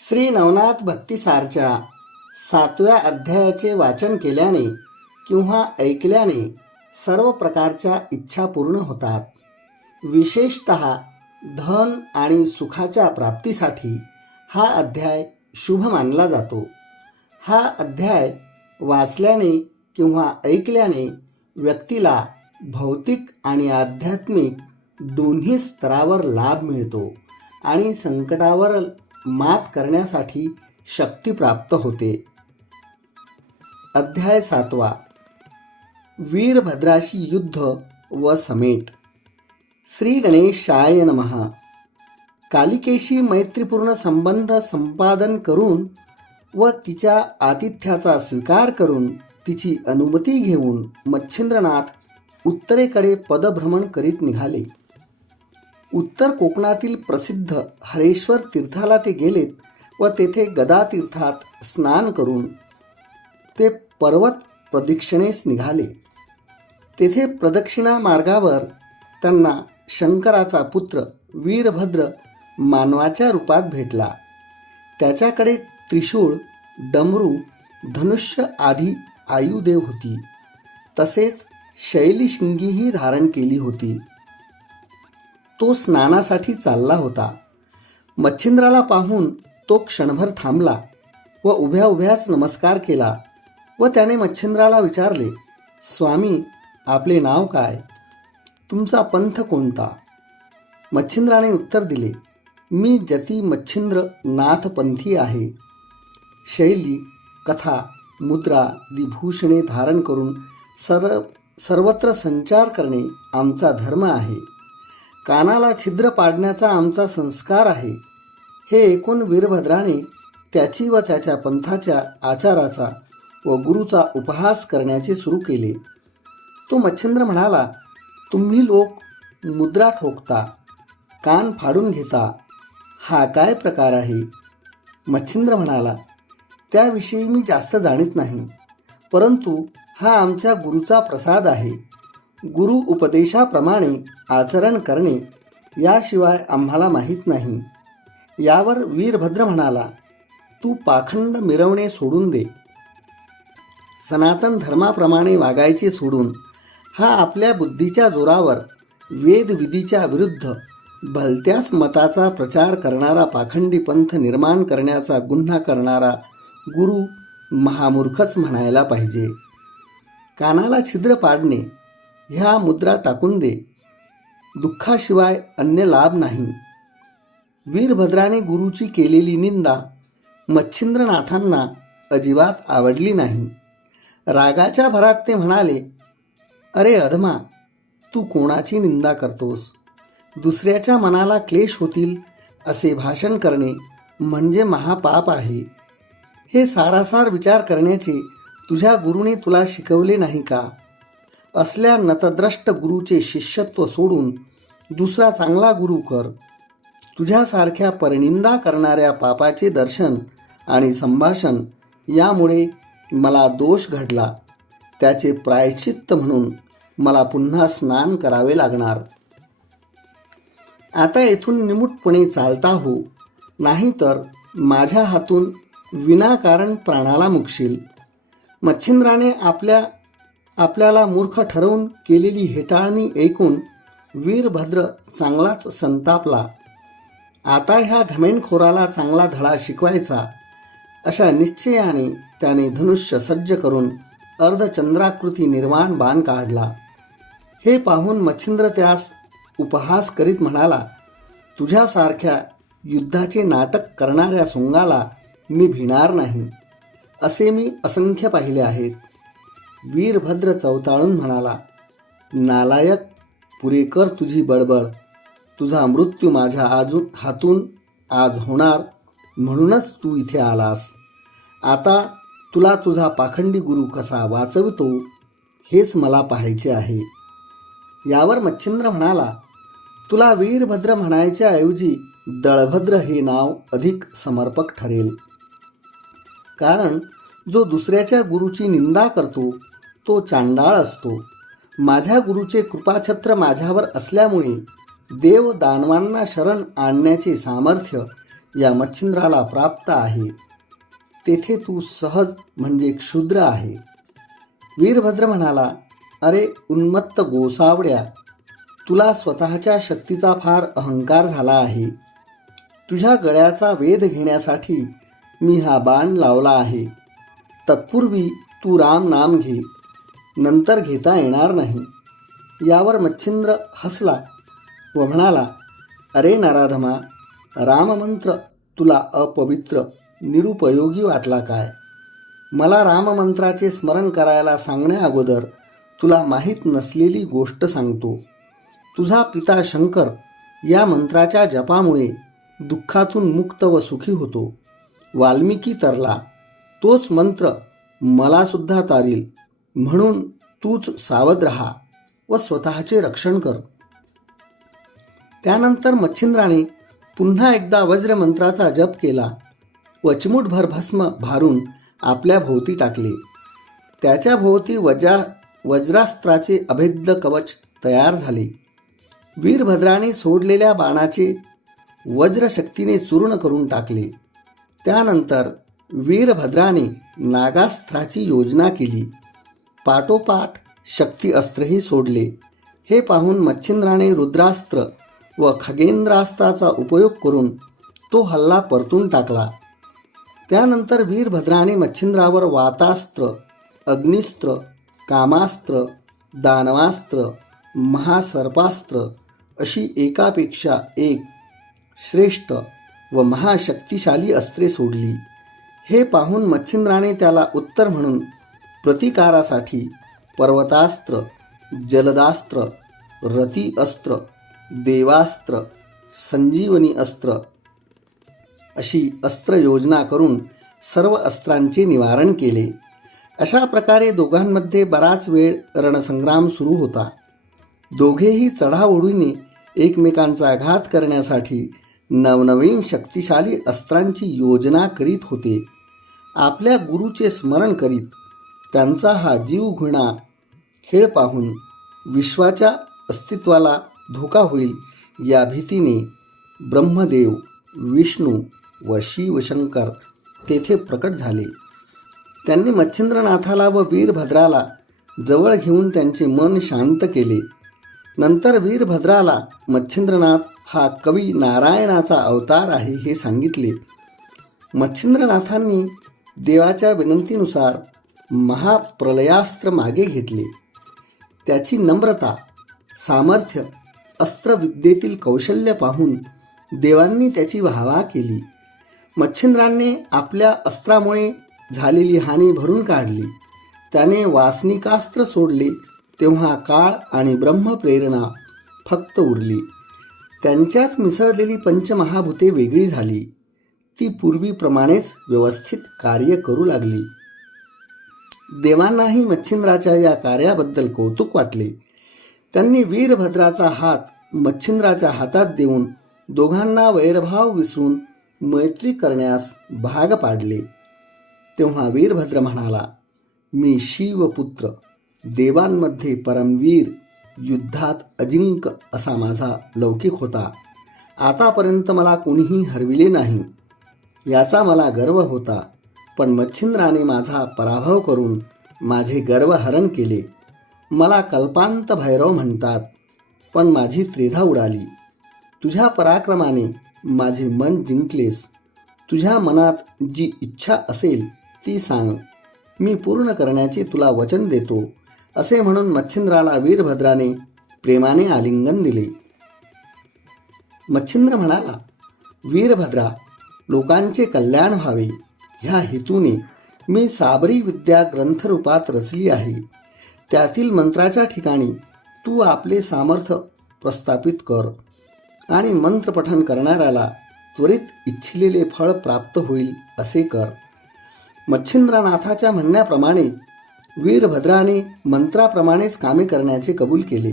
श्री नवनाथ भक्तिसारच्या सातव्या अध्यायाचे वाचन केल्याने किंवा ऐकल्याने सर्व प्रकारच्या इच्छा पूर्ण होतात. विशेषत धन आणि सुखाच्या प्राप्तीसाठी हा अध्याय शुभ मानला जातो. हा अध्याय वाचल्याने किंवा ऐकल्याने व्यक्तीला भौतिक आणि आध्यात्मिक दोन्ही स्तरावर लाभ मिळतो आणि संकटावर मात करण्यासाठी शक्ती प्राप्त होते. अध्याय सातवा. वीरभद्राशी युद्ध व समेट. श्री गणेशाय नमः. कालिकेशी मैत्रीपूर्ण संबंध संपादन करून व तिच्या आतिथ्याचा स्वीकार करून तिची अनुमती घेऊन मच्छिंद्रनाथ उत्तरेकडे पदभ्रमण करीत निघाले. उत्तर कोकणातील प्रसिद्ध हरेश्वर तीर्थाला ते गेलेत व तेथे गदा तीर्थात स्नान करून ते पर्वत प्रदक्षिणेस निघाले. तेथे प्रदक्षिणा मार्गावर त्यांना शंकराचा पुत्र वीरभद्र मानवाच्या रूपात भेटला. त्याच्याकडे त्रिशूळ डमरू धनुष्य आदी आयुदेव होती. तसेच शैलीशिंगीही धारण केली होती. तो स्नानासाठी चालला होता. मच्छिंद्राला पाहून तो क्षणभर थांबला व उभ्या उभ्याच नमस्कार केला व त्याने मच्छिंद्राला विचारले स्वामी आपले नाव काय? तुमचा पंथ कोणता? मच्छिंद्राने उत्तर दिले मी जती मच्छिंद्र नाथपंथी आहे. शैली कथा मुद्रा दिभूषणे धारण करून सर्व सर्वत्र संचार करणे आमचा धर्म आहे. कानाला छिद्र पाडण्याचा आमचा संस्कार आहे. हे ऐकून वीरभद्राने त्याची व त्याच्या पंथाच्या आचाराचा व गुरुचा उपहास करण्याचे सुरू केले. तो मच्छिंद्र म्हणाला तुम्ही लोक मुद्रा ठोकता कान फाडून घेता. हा काय प्रकार आहे? मच्छिंद्र म्हणाला त्याविषयी मी जास्त जाणीत नाही परंतु हा आमच्या गुरुचा प्रसाद आहे. गुरु उपदेशाप्रमाणे आचरण करणे याशिवाय आम्हाला माहीत नाही. यावर वीरभद्र म्हणाला तू पाखंड मिरवणे सोडून दे. सनातन धर्माप्रमाणे वागायचे सोडून हा आपल्या बुद्धीच्या जोरावर वेदविधीच्या विरुद्ध भलत्याच मताचा प्रचार करणारा पाखंडी पंथ निर्माण करण्याचा गुन्हा करणारा गुरु महामूर्खच म्हणायला पाहिजे. कानाला छिद्र पाडणे ह्या मुद्रा टाकून दे. दुःखाशिवाय अन्य लाभ नाही. वीरभद्राने गुरुची केलेली निंदा मच्छिंद्रनाथांना अजिबात आवडली नाही. रागाच्या भरात ते म्हणाले अरे अधमा तू कोणाची निंदा करतोस? दुसऱ्याच्या मनाला क्लेश होतील असे भाषण करणे म्हणजे महापाप आहे. हे सारासार विचार करण्याचे तुझ्या गुरुने तुला शिकवले नाही का? असल्या नतद्रष्ट गुरुचे शिष्यत्व सोडून दुसरा चांगला गुरु कर. तुझ्यासारख्या परनिंदा करणाऱ्या पापाचे दर्शन आणि संभाषण यामुळे मला दोष घडला. त्याचे प्रायचित्त म्हणून मला पुन्हा स्नान करावे लागणार. आता येथून निमूटपणे चालता हो नाहीतर माझ्या हातून विनाकारण प्राणाला मुकशील. मच्छिंद्राने आपल्या आपल्याला मूर्ख ठरवून केलेली हेटाळणी ऐकून वीरभद्र चांगलाच संतापला. आता ह्या घमेंडखोराला चांगला धडा शिकवायचा अशा निश्चयाने त्याने धनुष्य सज्ज करून अर्धचंद्राकृती निर्वाण बाण काढला. हे पाहून मच्छिंद्र त्यास उपहास करीत म्हणाला तुझ्यासारख्या युद्धाचे नाटक करणाऱ्या सुंगाला मी भिणार नाही. असे मी असंख्य पाहिले आहेत. वीरभद्र चवताळून म्हणाला नालायक पुरे कर तुझी बडबड. तुझा मृत्यू माझ्या आजू हातून आज होणार. म्हणूनच तू इथे आलास. आता तुला तुझा पाखंडी गुरु कसा वाचवितो हेच मला पाहायचे आहे. यावर मच्छिंद्र म्हणाला तुला वीरभद्र म्हणायच्या ऐवजी दळभद्र हे नाव अधिक समर्पक ठरेल. कारण जो दुसऱ्याच्या गुरुची निंदा करतो तो चांडाळ असतो. माझ्या गुरुचे कृपाछत्र माझ्यावर असल्यामुळे देव दानवांना शरण आणण्याचे सामर्थ्य या मच्छिंद्राला प्राप्त आहे. तेथे तू सहज म्हणजे क्षुद्र आहे. वीरभद्र म्हणाला अरे उन्मत्त गोसावड्या तुला स्वतःच्या शक्तीचा फार अहंकार झाला आहे. तुझ्या गळ्याचा वेध घेण्यासाठी मी हा बाण लावला आहे. तत्पूर्वी तू राम नाम घे. नंतर घेता येणार नाही. यावर मच्छिंद्र हसला व म्हणाला अरे नराधमा राममंत्र तुला अपवित्र निरुपयोगी वाटला काय? मला राममंत्राचे स्मरण करायला सांगण्याअगोदर तुला माहीत नसलेली गोष्ट सांगतो. तुझा पिता शंकर या मंत्राच्या जपामुळे दुःखातून मुक्त व सुखी होतो. वाल्मिकी तरला तोच मंत्र मलासुद्धा तारील. म्हणून तूच सावध राहा व स्वतःचे रक्षण कर. त्यानंतर मच्छिंद्राने पुन्हा एकदा वज्रमंत्राचा जप केला व भर भस्म भारून आपल्या भोवती टाकले. त्याच्या भोवती वजा वज्रास्त्राचे अभेद्य कवच तयार झाले. वीरभद्राने सोडलेल्या बाणाचे वज्रशक्तीने चूर्ण करून टाकले. त्यानंतर वीरभद्राने नागास्त्राची योजना केली. पाठोपाठ शक्ती अस्त्रही सोडले. हे पाहून मच्छिंद्राने रुद्रास्त्र व खगेंद्रास्त्राचा उपयोग करून तो हल्ला परतून टाकला. त्यानंतर वीरभद्राने मच्छिंद्रावर वातास्त्र अग्निस्त्र कामास्त्र दानवास्त्र महासर्पास्त्र अशी एकापेक्षा एक श्रेष्ठ व महाशक्तिशाली अस्त्रे सोडली. हे पाहून मच्छिंद्राने त्याला उत्तर म्हणून प्रतिकारासाठी पर्वतास्त्र जलदास्त्र रती अस्त्र देवास्त्र संजीवनी अस्त्र अशी अस्त्र योजना करून सर्व अस्त्रांचे निवारण केले. अशा प्रकारे दोघांमध्ये बराच वेळ रणसंग्राम सुरू होता. दोघेही चढाओढीने एकमेकांचा घात करण्यासाठी नवनवीन शक्तिशाली अस्त्रांची योजना करीत होते. आपल्या गुरुचे स्मरण करीत त्यांचा हा जीव घुणा खेळ पाहून विश्वाच्या अस्तित्वाला धोका होईल या भीतीने ब्रह्मदेव विष्णू व शिवशंकर तेथे प्रकट झाले. त्यांनी मच्छिंद्रनाथाला व वीरभद्राला जवळ घेऊन त्यांचे मन शांत केले. नंतर वीरभद्राला मच्छिंद्रनाथ हा कवी नारायणाचा अवतार आहे हे सांगितले. मच्छिंद्रनाथांनी देवाच्या विनंतीनुसार महाप्रलयास्त्र मागे घेतले. त्याची नम्रता सामर्थ्य अस्त्रविद्येतील कौशल्य पाहून देवांनी त्याची वाहवा केली. मच्छिंद्रांनी आपल्या अस्त्रामुळे झालेली हानी भरून काढली. त्याने वासनिकास्त्र सोडले तेव्हा काळ आणि ब्रह्मप्रेरणा फक्त उरली. त्यांच्यात मिसळलेली पंचमहाभूते वेगळी झाली. ती पूर्वीप्रमाणेच व्यवस्थित कार्य करू लागली. देवांनाही मच्छिंद्राच्या या कार्याबद्दल कौतुक वाटले. त्यांनी वीरभद्राचा हात मच्छिंद्राच्या हातात देऊन दोघांना वैरभाव विसरून मैत्री करण्यास भाग पाडले. तेव्हा वीरभद्र म्हणाला मी शिवपुत्र देवांमध्ये परमवीर युद्धात अजिंक असा माझा लौकिक होता. आतापर्यंत मला कोणीही हरविले नाही. याचा मला गर्व होता. पण मच्छिंद्राने माझा पराभव करून माझे गर्वहरण केले. मला कल्पांत भैरव म्हणतात पण माझी त्रेधा उडाली. तुझ्या पराक्रमाने माझे मन जिंकलेस. तुझ्या मनात जी इच्छा असेल ती सांग. मी पूर्ण करण्याचे तुला वचन देतो असे म्हणून मच्छिंद्राला वीरभद्राने प्रेमाने आलिंगन दिले. मच्छिंद्र म्हणाला वीरभद्रा लोकांचे कल्याण व्हावे. ह्या हेतूने मी साबरी विद्या ग्रंथरूपात रचली आहे. त्यातील मंत्राच्या ठिकाणी तू आपले सामर्थ्य प्रस्थापित कर आणि मंत्रपठन करणाऱ्याला त्वरित इच्छिलेले फळ प्राप्त होईल असे कर. मच्छिंद्रनाथाच्या म्हणण्याप्रमाणे वीरभद्राने मंत्राप्रमाणेच कामे करण्याचे कबूल केले.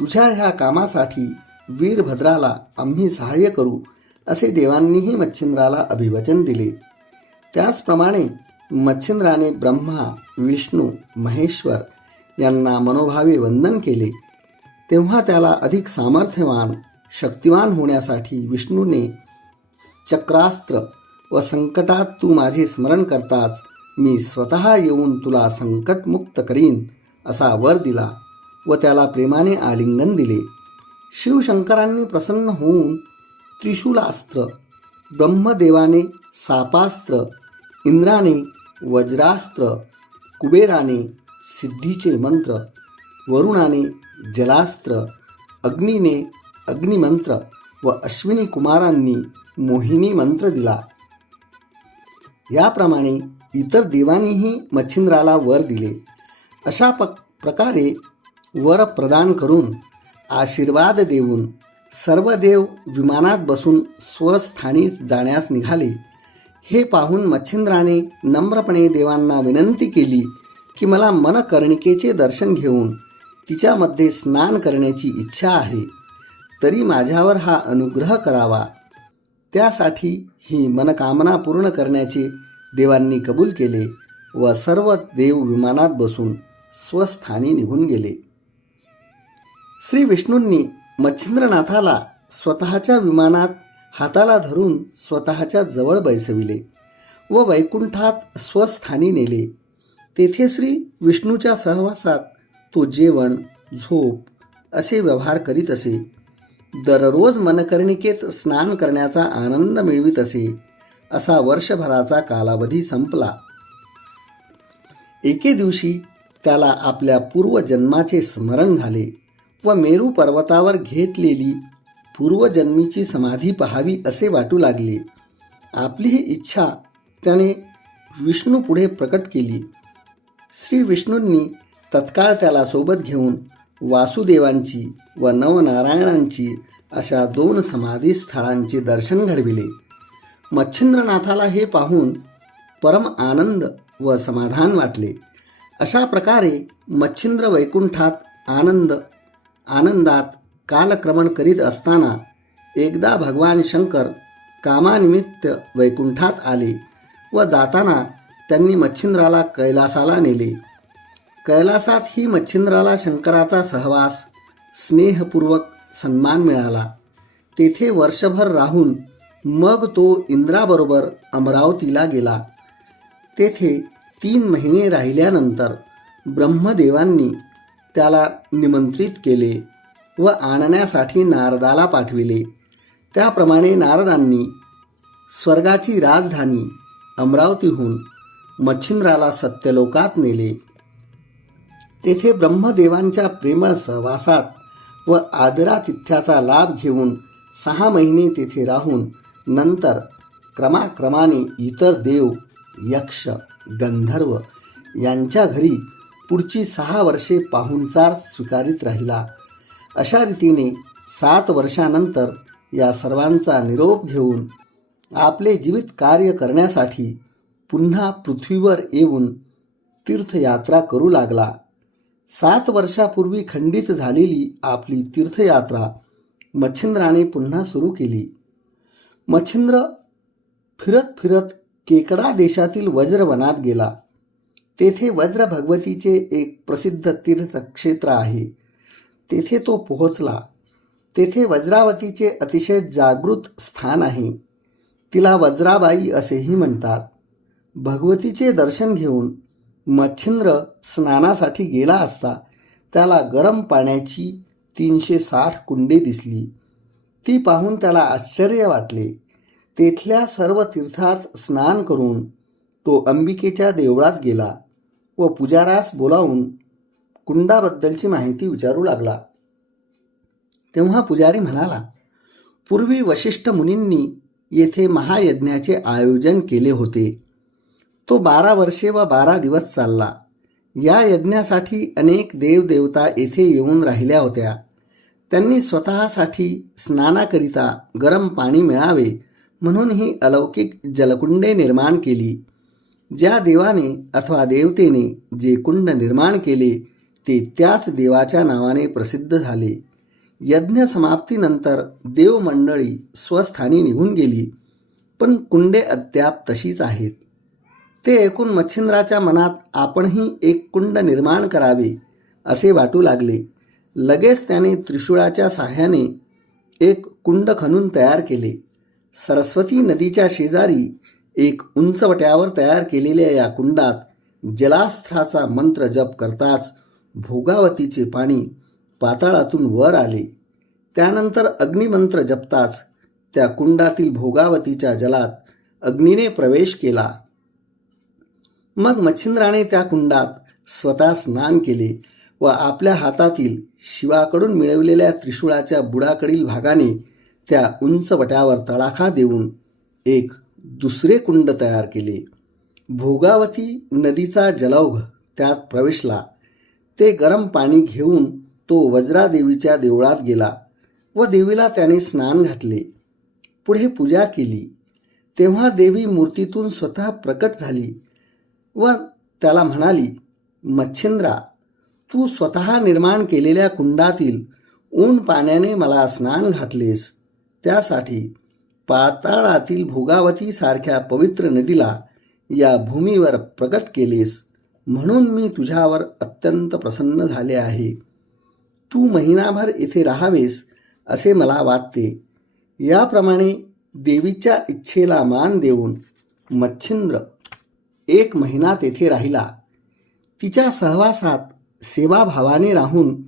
तुझ्या ह्या कामासाठी वीरभद्राला आम्ही सहाय्य करू असे देवांनीही मच्छिंद्राला अभिवचन दिले. त्याचप्रमाणे मच्छिंद्राने ब्रह्मा विष्णू महेश्वर यांना मनोभावे वंदन केले. तेव्हा त्याला अधिक सामर्थ्यवान शक्तिवान होण्यासाठी विष्णूने चक्रास्त्र व संकटात तू माझे स्मरण करताच मी स्वतः येऊन तुला संकटमुक्त करीन असा वर दिला व त्याला प्रेमाने आलिंगन दिले. शिवशंकरांनी प्रसन्न होऊन त्रिशूलास्त्र ब्रह्मदेवाने सापास्त्र इंद्राने वज्रास्त्र कुबेराने सिद्धीचे मंत्र वरुणाने जलास्त्र अग्नीने अग्निमंत्र व अश्विनी कुमारांनी मोहिनी मंत्र दिला. याप्रमाणे इतर देवांनीही मच्छिंद्राला वर दिले. अशा प प्रकारे वर प्रदान करून आशीर्वाद देऊन सर्व देव विमानात बसून स्वस्थानी जाण्यास निघाले. हे पाहून मच्छिंद्राने नम्रपणे देवांना विनंती केली की मला मनकर्णिकेचे दर्शन घेऊन तिच्यामध्ये स्नान करण्याची इच्छा आहे तरी माझ्यावर हा अनुग्रह करावा. त्यासाठी ही मनकामना पूर्ण करण्याचे देवांनी कबूल केले व सर्व देव विमानात बसून स्वस्थानी निघून गेले. श्री विष्णूंनी मच्छिंद्रनाथाला स्वतःच्या विमानात हाताला धरून स्वतःच्या जवळ बैसविले व वैकुंठात स्वस्थानी नेले. तेथे श्री विष्णूच्या सहवासात तो जेवण झोप असे व्यवहार करीत असे. दररोज मनकर्णिकेत स्नान करण्याचा आनंद मिळवित असे. असा वर्षभराचा कालावधी संपला. एके दिवशी त्याला आपल्या पूर्वजन्माचे स्मरण झाले व मेरू पर्वतावर घेतलेली पूर्वजन्मीची समाधी पहावी असे वाटू लागले. आपली ही इच्छा त्याने विष्णू पुढे प्रकट केली. श्री विष्णूंनी तत्काळ त्याला सोबत घेऊन वासुदेवांची व नवनारायणांची अशा दोन समाधी स्थळांचे दर्शन घडविले. मच्छिंद्रनाथाला हे पाहून परम आनंद व समाधान वाटले. अशा प्रकारे मच्छिंद्र वैकुंठात आनंद आनंदात कालक्रमण करीत असताना एकदा भगवान शंकर कामानिमित्त वैकुंठात आले व जाताना त्यांनी मच्छिंद्राला कैलासाला नेले. कैलासात ही मच्छिंद्राला शंकराचा सहवास स्नेहपूर्वक सन्मान मिळाला. तेथे वर्षभर राहून मग तो इंद्राबरोबर अमरावतीला गेला. तेथे तीन महिने राहिल्यानंतर ब्रह्मदेवांनी त्याला निमंत्रित केले. व आणण्यासाठी नारदाला पाठविले. त्याप्रमाणे नारदांनी स्वर्गाची राजधानी अमरावतीहून मच्छिंद्राला सत्यलोकात नेले. तेथे ब्रह्मदेवांच्या प्रेमळ सहवासात व आदरातिथ्याचा लाभ घेऊन सहा महिने तेथे राहून नंतर क्रमाक्रमाने इतर देव यक्ष गंधर्व यांच्या घरी पुढची सहा वर्षे पाहुणचार स्वीकारित राहिला. अशा रीतीने सात वर्षानंतर या सर्वांचा निरोप घेऊन आपले जीवित कार्य करण्यासाठी पुन्हा पृथ्वीवर येऊन तीर्थयात्रा करू लागला. सात वर्षापूर्वी खंडित झालेली आपली तीर्थयात्रा मच्छिंद्राने पुन्हा सुरू केली. मच्छिंद्र फिरत फिरत केकडा देशातील वज्रवनात गेला. तेथे वज्र भगवतीचे एक प्रसिद्ध तीर्थक्षेत्र आहे. तेथे तो पोहोचला. तेथे वज्रावतीचे अतिशय जागृत स्थान आहे. तिला वज्राबाई असेही म्हणतात. भगवतीचे दर्शन घेऊन मच्छिंद्र स्नानासाठी गेला असता त्याला गरम पाण्याची तीनशे साठ कुंडे दिसली. ती पाहून त्याला आश्चर्य वाटले. तेथल्या सर्व तीर्थात स्नान करून तो अंबिकेच्या देवळात गेला व पुजारास बोलावून कुंडाबद्दलची माहिती विचारू लागला. तेव्हा पुजारी म्हणाला पूर्वी वशिष्ठ मुनींनी येथे महायज्ञाचे आयोजन केले होते. तो बारा वर्षे व बारा दिवस चालला. या यज्ञासाठी अनेक देवदेवता येथे येऊन राहिल्या होत्या. त्यांनी स्वतःसाठी स्नानाकरिता गरम पाणी मिळावे म्हणून ही अलौकिक जलकुंडे निर्माण केली. ज्या देवाने अथवा देवतेने जे कुंड निर्माण केले ते त्याच देवाच्या नावाने प्रसिद्ध झाले. यज्ञ समाप्तीनंतर देवमंडळी स्वस्थानी निघून गेली पण कुंडे अद्याप तशीच आहेत. ते ऐकून मच्छिंद्राच्या मनात आपणही एक कुंड निर्माण करावे असे वाटू लागले. लगेच त्याने त्रिशूळाच्या साह्याने एक कुंड खणून तयार केले. सरस्वती नदीच्या शेजारी एक उंचवट्यावर तयार केलेल्या या कुंडात जलास्त्राचा मंत्र जप करताच भोगावतीचे पाणी पाताळातून वर आले. त्यानंतर अग्निमंत्र जपताच त्या कुंडातील भोगावतीच्या जलात अग्नीने प्रवेश केला. मग मच्छिंद्राने त्या कुंडात स्वतः स्नान केले व आपल्या हातातील शिवाकडून मिळवलेल्या त्रिशूळाच्या बुडाकडील भागाने त्या उंचवट्यावर तळाखा देऊन एक दुसरे कुंड तयार केले. भोगावती नदीचा जलौघ त्यात प्रवेशला. ते गरम पाणी घेऊन तो वज्रादेवीच्या देवळात गेला व देवीला त्याने स्नान घातले. पुढे पूजा केली. तेव्हा देवी मूर्तीतून स्वतः प्रकट झाली व त्याला म्हणाली मच्छिंद्रा तू स्वतः निर्माण केलेल्या कुंडातील ऊन पाण्याने मला स्नान घातलेस. त्यासाठी पाताळातील भोगावतीसारख्या पवित्र नदीला या भूमीवर प्रकट केलेस. म्हणून मी तुझ्यावर अत्यंत प्रसन्न झाले आहे. तू महिनाभर इथे राहावेस असे मला वाटते. याप्रमाणे देवीच्या इच्छेला मान देऊन मच्छिंद्र एक महिना तेथे राहिला. तिच्या सहवासात सेवाभावाने राहून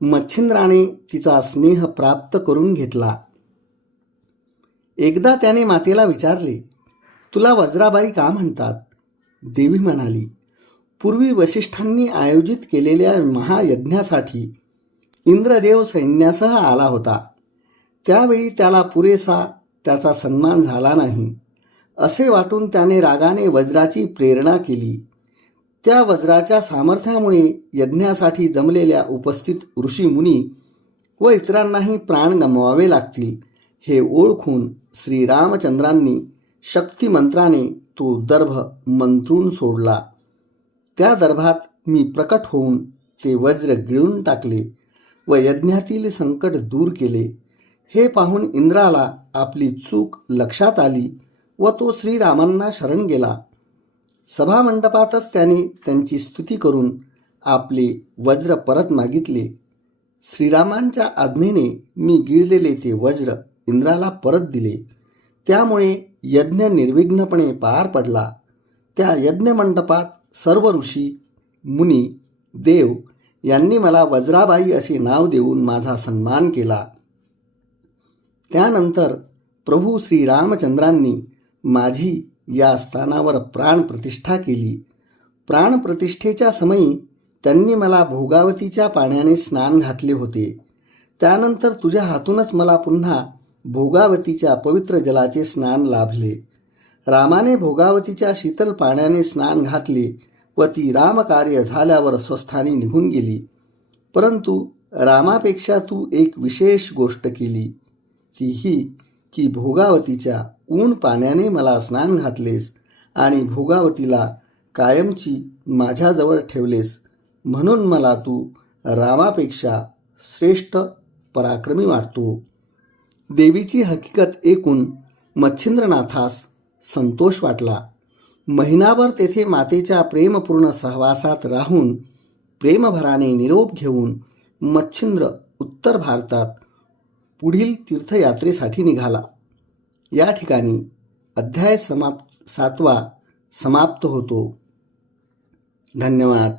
मच्छिंद्राने तिचा स्नेह प्राप्त करून घेतला. एकदा त्याने मातेला विचारले तुला वज्राबाई का म्हणतात? देवी म्हणाली पूर्वी वशिष्ठांनी आयोजित केलेल्या महायज्ञासाठी इंद्रदेव सैन्यासह आला होता. त्यावेळी त्याला पुरेसा त्याचा सन्मान झाला नाही. असे वाटून त्याने रागाने वज्राची प्रेरणा केली. त्या वज्राच्या सामर्थ्यामुळे यज्ञासाठी जमलेल्या उपस्थित ऋषीमुनी व इतरांनाही प्राण गमवावे लागतील हे ओळखून श्रीरामचंद्रांनी शक्तिमंत्राने तो दर्भ मंत्रून सोडला. त्या दर्भात मी प्रकट होऊन ते वज्र गिळून टाकले व यज्ञातील संकट दूर केले. हे पाहून इंद्राला आपली चूक लक्षात आली व तो श्रीरामांना शरण गेला. सभामंडपातच त्याने त्यांची स्तुती करून आपले वज्र परत मागितले. श्रीरामांच्या आज्ञेने मी गिळलेले ते वज्र इंद्राला परत दिले. त्यामुळे यज्ञ निर्विघ्नपणे पार पडला. त्या यज्ञमंडपात सर्व ऋषी मुनी देव यांनी मला वज्राबाई असे नाव देऊन माझा सन्मान केला. त्यानंतर प्रभू श्रीरामचंद्रांनी माझी या स्थानावर प्राणप्रतिष्ठा केली. प्राणप्रतिष्ठेच्या समयी त्यांनी मला भोगावतीच्या पाण्याने स्नान घातले होते. त्यानंतर तुझ्या हातूनच मला पुन्हा भोगावतीच्या पवित्र जलाचे स्नान लाभले. रामाने भोगावतीच्या शीतल पाण्याने स्नान घातले व ती रामकार्य झाल्यावर स्वस्थानी निघून गेली. परंतु रामापेक्षा तू एक विशेष गोष्ट केली. ती ही की भोगावतीच्या ऊन पाण्याने मला स्नान घातलेस आणि भोगावतीला कायमची माझ्याजवळ ठेवलेस म्हणून मला तू रामापेक्षा श्रेष्ठ पराक्रमी वाटतो. देवीची हकीकत एकूण मच्छिंद्रनाथास संतोष वाटला. महिनाभर तेथे मातेच्या प्रेमपूर्ण सहवासात राहून प्रेमभराने निरोप घेऊन मच्छिंद्र उत्तर भारतात पुढील तीर्थयात्रेसाठी निघाला. या ठिकाणी अध्याय समाप्त सातवा समाप्त होतो. धन्यवाद.